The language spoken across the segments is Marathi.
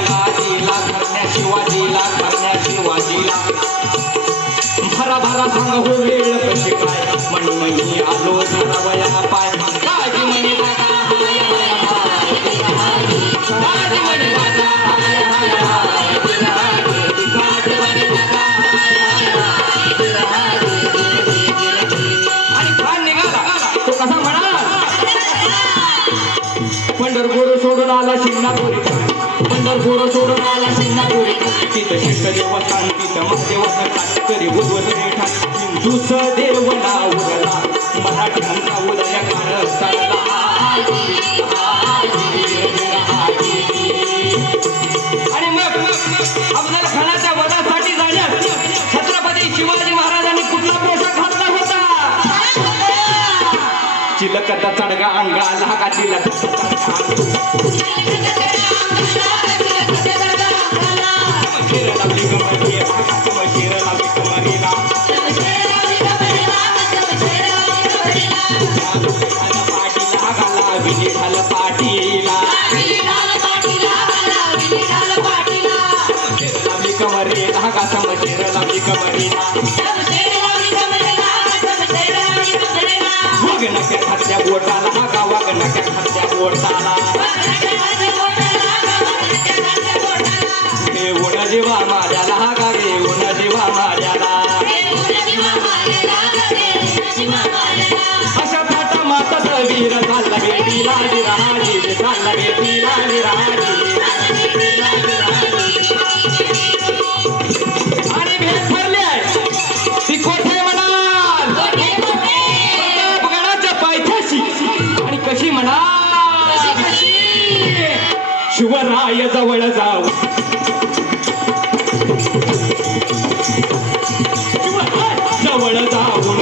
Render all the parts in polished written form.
गादीला धरण्या शिवाजीला धरण्या शिवाजीला भरा भरा सांग हो वेळ कशी काय म्हणून मी आलो धरावया पाय गाजी म्हणे दादा हाय हाय हाय गाजी म्हणे दादा हाय हाय हाय गाजी म्हणे दादा हाय हाय आणि खान निघाला तो कसा म्हणाला पंढरपूर सोडून आला शिंगणापुरी पंढरपूर सोडून आला शिंगणापुरी तिथं शिष्ट देवस्थान तिथं महादेवाचं तरी बुधवरी ठाण हिंदूच देव नावला मराठ्यांचा उदय काळ चालला आणि मग अफजल खानाच्या वधासाठी जाण्यास छत्रपती शिवाजी महाराजांनी कुठला पोशाख घातला होता चिलकता चढगा अंगाला का चिलकता बोटाला हा वागण्याच्या खात्या बोटाला घेऊन जीवा माझ्याला हा का घेऊन जीवा माझ्याला अशा थाटा मातात वीर चालला बेटीला विराजी चालला बेटीला विराजी आणि भेट ठरली आहे ती कोठे म्हणाल प्रतापगडाच्या पायथ्याशी आणि कशी म्हणाल शिवराय जवळ जाऊ जवळ जाऊन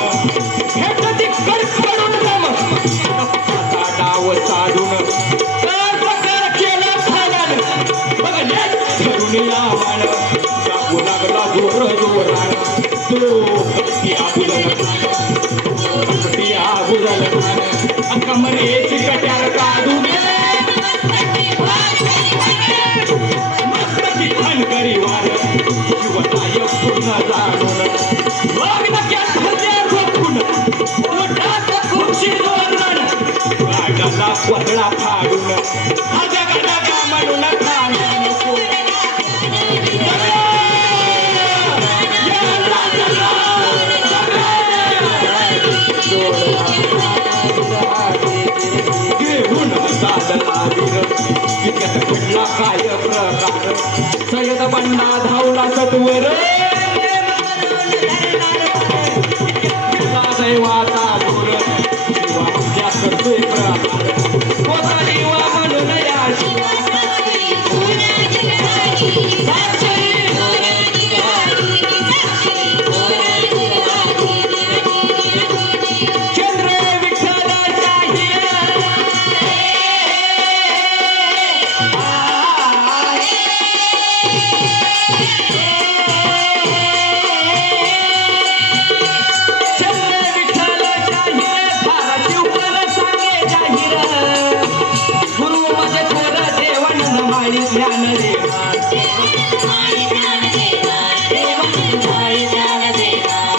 भेट ती कडकडून डाव चाडून प्रकार केला खाल्यान बघले धरून या मान जाऊ लागला जोर जोरान तो या बुजल कमरेची कट्यार काढून मस्तकी खणकरी वार शिवराय पूर्ण जाणून वदळा फाडून गडगा म्हणून घेऊन साधला घडला काय प्रकार सय्यद बंडा धावला सत्वर दैवाचा दूर शिवाच्या करतोय प्रकार होता जीवा म्हणून या चंद्र विठ्ठलाच्या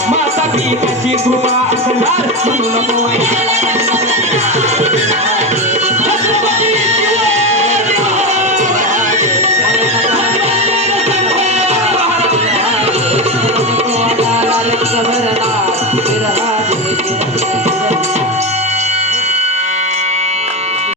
माता पित्याची कृपा असणार म्हणून